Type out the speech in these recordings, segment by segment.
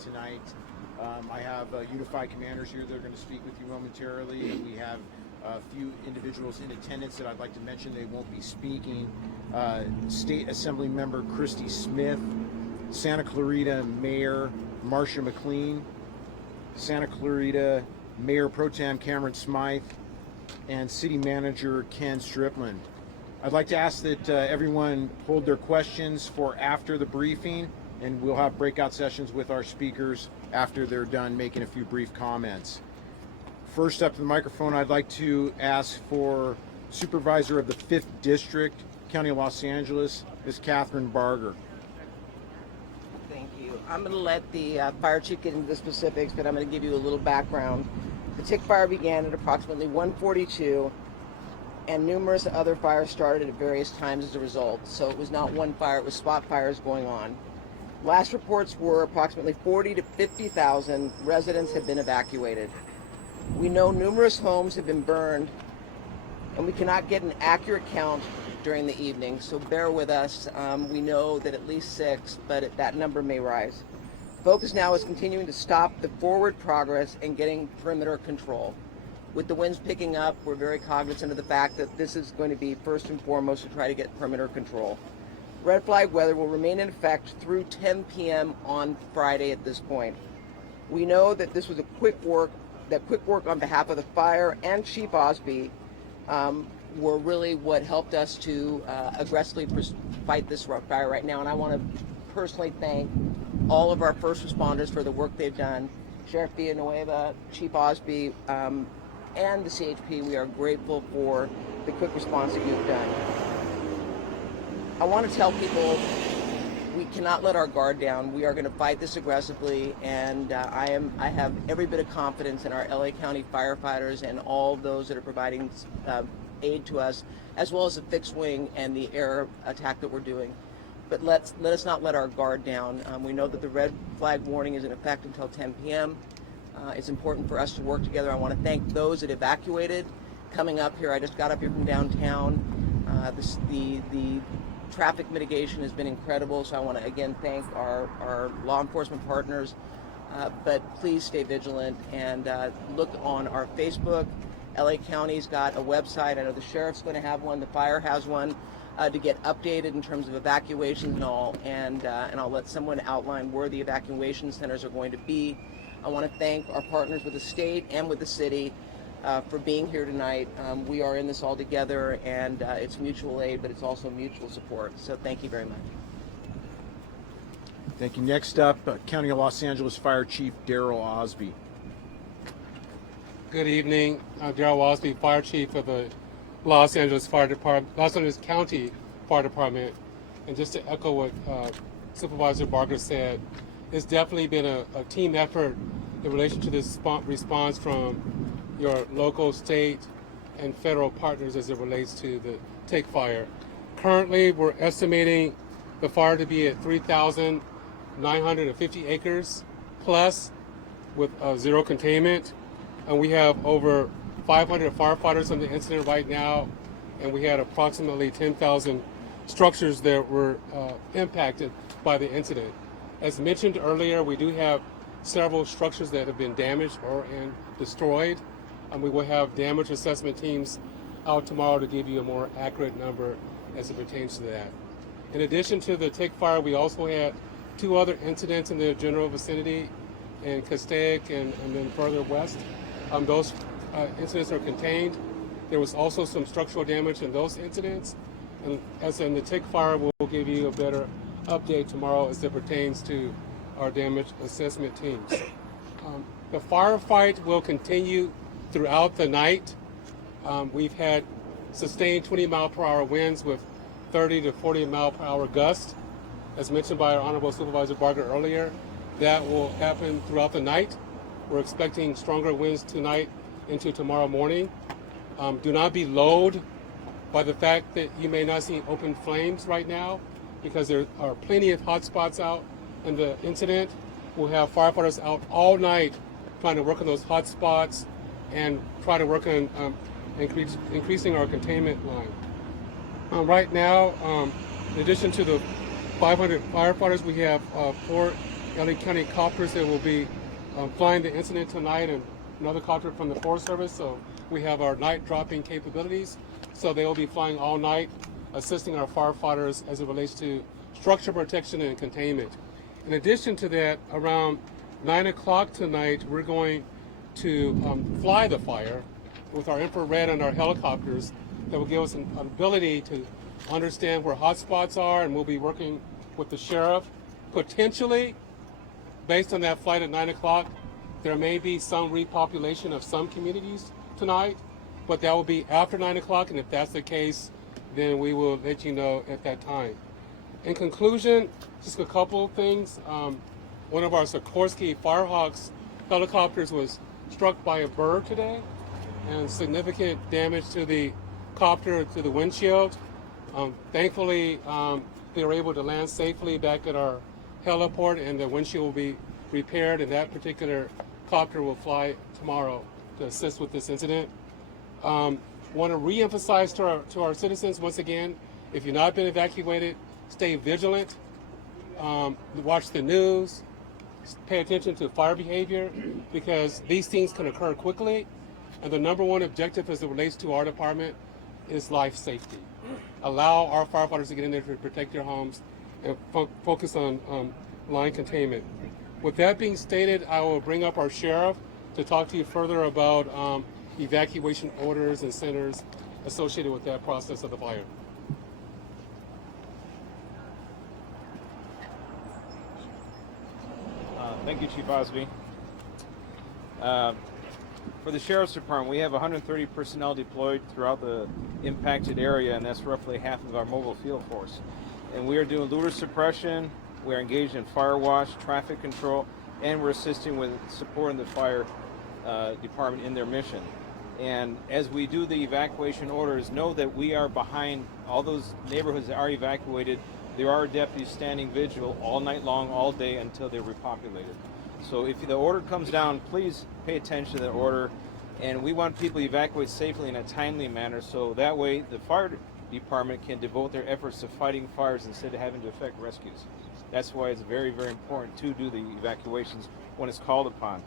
tonight. I have Unified Commanders here that are going to speak with you momentarily, and we have a few individuals in attendance that I'd like to mention. They won't be speaking. State Assembly Member Christy Smith, Santa Clarita Mayor Marcia McLean, Santa Clarita Mayor Pro Tem Cameron Smythe, and City Manager Ken Strickland. I'd like to ask that everyone hold their questions for after the briefing, and we'll have breakout sessions with our speakers after they're done making a few brief comments. First up to the microphone, I'd like to ask for Supervisor of the 5th District, County of Los Angeles, Ms. Catherine Barger. Thank you. I'm going to let the fire chief get into the specifics, but I'm going to give you a little background. The tick fire began at approximately 1:42, and numerous other fires started at various times as a result. So it was not one fire, it was spot fires going on. Last reports were approximately 40 to 50,000 residents have been evacuated. We know numerous homes have been burned, and we cannot get an accurate count during the evening, so bear with us. We know that at least 6, but that number may rise. Focus now is continuing to stop the forward progress and getting perimeter control. With the winds picking up, we're very cognizant of the fact that this is going to be first and foremost to try to get perimeter control. Red flag weather will remain in effect through 10 p.m. on Friday at this point. We know that this was a quick work on behalf of the fire and Chief Osby were really what helped us to aggressively fight this fire right now. And I want to personally thank all of our first responders for the work they've done. Sheriff Villanueva, Chief Osby, and the CHP, we are grateful for the quick response that you've done. I want to tell people we cannot let our guard down. We are going to fight this aggressively, and I have every bit of confidence in our LA County firefighters and all those that are providing aid to us, as well as the fixed wing and the air attack that we're doing. But let us not let our guard down. We know that the red flag warning is in effect until 10 p.m. It's important for us to work together. I want to thank those that evacuated. Coming up here, I just got up here from downtown. The traffic mitigation has been incredible, so I want to again thank our law enforcement partners. But please stay vigilant and look on our Facebook. LA County's got a website. I know the sheriff's going to have one. The fire has one to get updated in terms of evacuations and all. And I'll let someone outline where the evacuation centers are going to be. I want to thank our partners with the state and with the city for being here tonight. We are in this all together, and it's mutual aid, but it's also mutual support. So thank you very much. Thank you. Next up, County of Los Angeles Fire Chief Darrell Osby. Good evening. I'm Darrell Osby, Fire Chief of the Los Angeles Fire Department, Los Angeles County Fire Department. And just to echo what Supervisor Barger said, it's definitely been a team effort in relation to this response from your local, state, and federal partners as it relates to the Take Fire. Currently, we're estimating the fire to be at 3,950 acres plus with zero containment. And we have over 500 firefighters on the incident right now, and we had approximately 10,000 structures that were impacted by the incident. As mentioned earlier, we do have several structures that have been damaged or destroyed. And we will have damage assessment teams out tomorrow to give you a more accurate number as it pertains to that. In addition to the Take Fire, we also had 2 other incidents in the general vicinity in Castaic and then further west. Those incidents are contained. There was also some structural damage in those incidents. And as in the Take Fire, we'll give you a better update tomorrow as it pertains to our damage assessment teams. The firefight will continue throughout the night. We've had sustained 20-mile-per-hour winds with 30 to 40-mile-per-hour gusts. As mentioned by our Honorable Supervisor Barger earlier, that will happen throughout the night. We're expecting stronger winds tonight into tomorrow morning. Do not be lulled by the fact that you may not see open flames right now, because there are plenty of hot spots out in the incident. We'll have firefighters out all night trying to work on those hot spots and try to work on increasing our containment line. Right now, in addition to the 500 firefighters, we have 4 LA County copters that will be flying the incident tonight, and another copter from the Forest Service. So we have our night dropping capabilities. So they will be flying all night, assisting our firefighters as it relates to structure protection and containment. In addition to that, around 9 o'clock tonight, we're going to fly the fire with our infrared and our helicopters that will give us an ability to understand where hotspots are, and we'll be working with the sheriff. Potentially, based on that flight at 9 o'clock, there may be some repopulation of some communities tonight, but that will be after 9 o'clock, and if that's the case, then we will let you know at that time. In conclusion, just a couple of things. One of our Sikorsky Firehawks helicopters was struck by a bird today, and significant damage to the copter, to the windshield. Thankfully, they were able to land safely back at our heliport, and the windshield will be repaired, and that particular copter will fly tomorrow to assist with this incident. Want to re-emphasize to our citizens once again, if you've not been evacuated, stay vigilant, watch the news, pay attention to fire behavior, because these things can occur quickly, and the number one objective as it relates to our department is life safety. Allow our firefighters to get in there to protect their homes and focus on line containment. With that being stated, I will bring up our sheriff to talk to you further about evacuation orders and centers associated with that process of the fire. Thank you, Chief Osby. For the Sheriff's Department, we have 130 personnel deployed throughout the impacted area, and that's roughly half of our mobile field force. And we are doing looter suppression, we're engaged in fire watch, traffic control, and we're assisting with supporting the fire department in their mission. And as we do the evacuation orders, know that we are behind all those neighborhoods that are evacuated. There are deputies standing vigil all night long, all day, until they're repopulated. So if the order comes down, please pay attention to the order. And we want people to evacuate safely in a timely manner, so that way the fire department can devote their efforts to fighting fires instead of having to effect rescues. That's why it's very, very important to do the evacuations when it's called upon.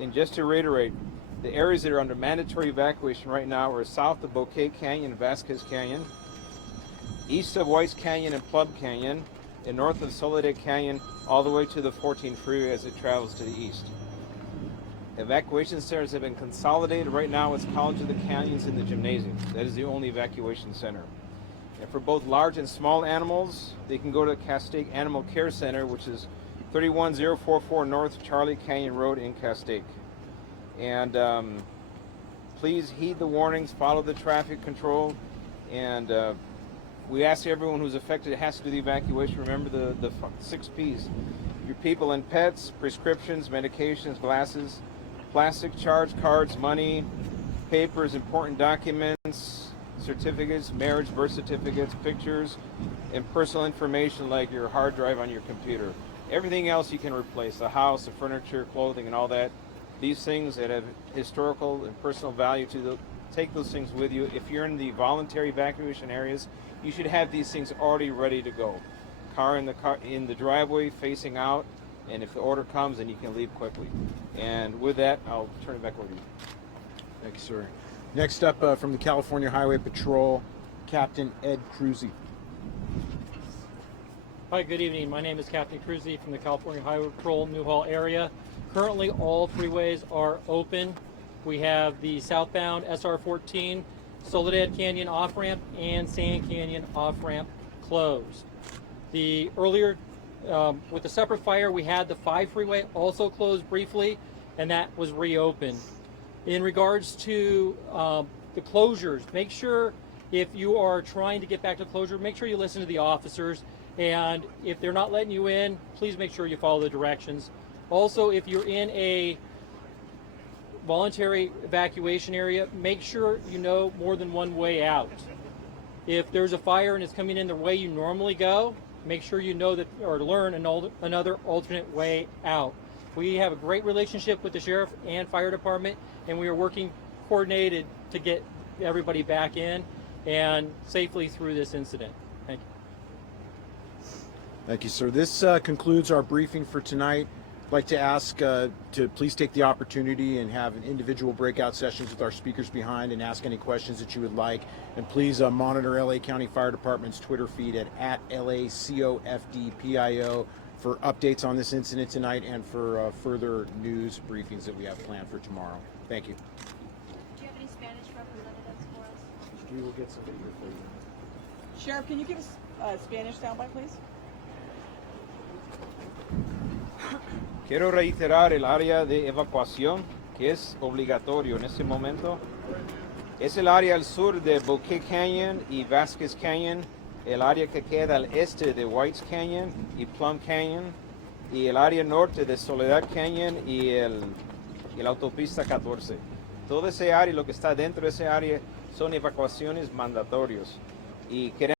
And just to reiterate, the areas that are under mandatory evacuation right now are south of Bouquet Canyon and Vasquez Canyon, east of White's Canyon and Plum Canyon, and north of Soledad Canyon, all the way to the 14 freeway as it travels to the east. Evacuation centers have been consolidated. Right now it's College of the Canyons and the Gymnasium. That is the only evacuation center. And for both large and small animals, they can go to Castaic Animal Care Center, which is 31044 North Charlie Canyon Road in Castaic. And please heed the warnings, follow the traffic control, and we ask everyone who's affected has to do the evacuation. Remember the 6 P's. Your people and pets, prescriptions, medications, glasses, plastic charge cards, money, papers, important documents, certificates, marriage, birth certificates, pictures, and personal information like your hard drive on your computer. Everything else you can replace, the house, the furniture, clothing, and all that. These things that have historical and personal value to them, take those things with you. If you're in the voluntary evacuation areas, you should have these things already ready to go. Car in the driveway facing out, and if the order comes, then you can leave quickly. And with that, I'll turn it back over to you. Thank you, sir. Next up from the California Highway Patrol, Captain Ed Cruzy. Hi, good evening. My name is Captain Cruzy from the California Highway Patrol, Newhall area. Currently, all freeways are open. We have the southbound SR14, Soledad Canyon off-ramp, and Sand Canyon off-ramp closed. The earlier, with the separate fire, we had the 5 freeway also closed briefly, and that was reopened. In regards to the closures, make sure if you are trying to get back to closure, make sure you listen to the officers, and if they're not letting you in, please make sure you follow the directions. Also, if you're in a voluntary evacuation area, make sure you know more than one way out. If there's a fire and it's coming in the way you normally go, make sure you know that, or learn another alternate way out. We have a great relationship with the sheriff and fire department, and we are working coordinated to get everybody back in and safely through this incident. Thank you. Thank you, sir. This concludes our briefing for tonight. I'd like to ask to please take the opportunity and have individual breakout sessions with our speakers behind and ask any questions that you would like. And please monitor LA County Fire Department's Twitter feed at LACOFDPIO for updates on this incident tonight and for further news briefings that we have planned for tomorrow. Thank you. Do you have any Spanish representatives for us? We will get some video for you. Sheriff, can you give us a Spanish soundbite, please? Quiero reiterar el área de evacuación que es obligatorio en este momento. Es el área al sur de Bouquet Canyon y Vasquez Canyon, el área que queda al este de Whites Canyon y Plum Canyon, y el área norte de Soledad Canyon y la autopista 14. Todo ese área, lo que está dentro de ese área, son evacuaciones mandatorios. Y queremos